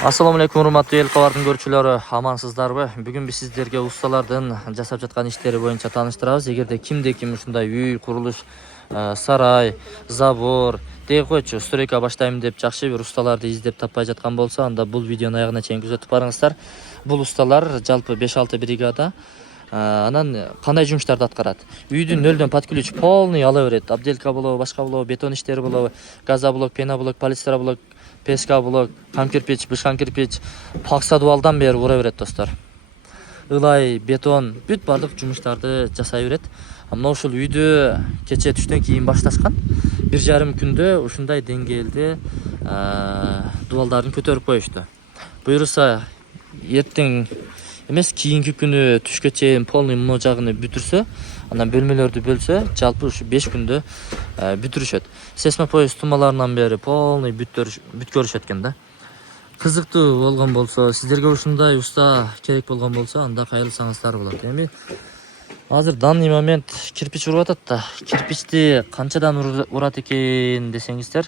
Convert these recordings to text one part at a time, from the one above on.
Assalamu alaikum урматтуу эл кабардын көрүүчүлөрү, амансыздарбы? Бүгүн биз сиздерге усталардын жасап жаткан иштери боюнча тааныштырабыз. Эгерде ким ушундай үй, курулуш, сарай, забор, дей койчу, стройка баштайм деп жакшы бир усталарды издеп таппай жаткан болсо, анда бул видеону аягына чейин күзөтүп барыңыздар. Бул усталар жалпы 5-6 бригада. Анан кандай жумуштарды аткарат? Үйдүн нөлдөн под ключ полный ала берет. Обделка болобу, башка болобу, бетон иштери болобу, газоблок, пеноблок, полистроблок, песка блок, кам кирпич, бышкан кирпич, пакса дубалдан бери ура берет достор. Ылай, бетон, бүт бардык жумуштарды жасай берет. Мына ушул үйдү кече түштөн кийин башташкан. 1,5 күндө ушундай деңгээлде дубалдарын көтөрүп коюшту. Буюрса эртең эмес, кийинки күнү түшкө чейин полный мына жагын бүтүрсө, анан бөлмөлөрдү бөлсө, жалпы ушу 5 күндө бүтүрүшөт. Сейсмопояс тумаларынан бери полный бүткөрүшөт экен да. Кызыктуу болгон болсо, сиздерге ушундай уста керек болгон болсо, анда кайрылсаңыздар болот. Эми азыр данный момент кирпич уруп атат да. Кирпичти канчадан урат экен десеңиздер,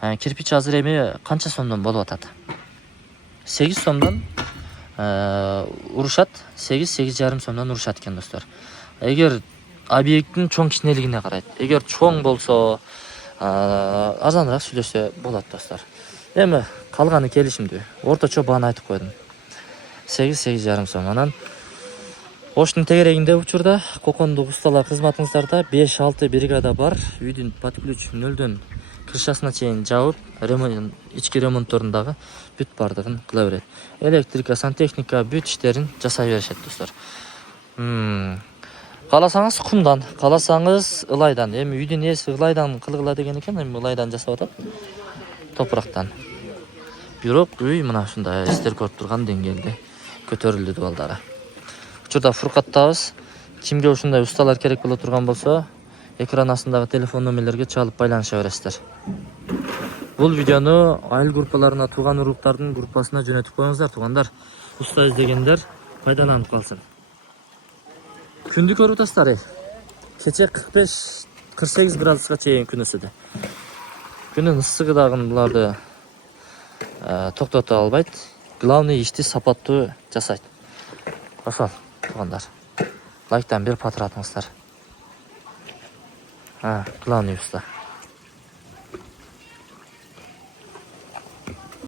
кирпич азыр эми канча сомдон болуп атат? 8 сомдон урушат, 8-8,5 сомдон урушат экен достор. Эгер объекттин чоң кичинелигине карайт. Эгер чоң болсо, арзаныраак сүйлөшсө болот достор. Эми калганы келишимдүү. Орточо бааны айтып койдум. 8-8,5 сом. Анан оштун тегерегинде учурда кокондук усталар кызматыңыздарда 5-6 бригада бар. Үйдүн под ключ нөлдөн крышасына чейин жабып, ички ремонтторун дагы бүт бардыгын кыла берет. Электрика, сантехника бүт иштерин жасай беришет достор. Кааласаңыз кумдан, кааласаңыз ылайдан. Эми үйдүн ээси ылайдан кылгыла деген экен, эми ылайдан жасап атат. Топурактан. Бирок үй мына ушундай иштер көрүп турган деңгээлде көтөрүлдү дубалдары. Учурда фуркаттабыз. Кимге ушундай усталар керек боло турган болсо, экран астындагы телефон номерлерге чалып байланыша бересиздер. Бул видеону айыл группаларына, тууган уруктардын группасына жөнөтүп коюңуздар, туугандар. Уста издегендер пайдаланып калсын. Күндү көрүп атасыздар. Кече 45-48 градуска чейин күн ысыды. Күнүн ысыгы дагы буларды токтото албайт. Главный ишти сапаттуу жасайт. Ошол, туугандар. Лайктан берип патыратыңыздар. Главный уста.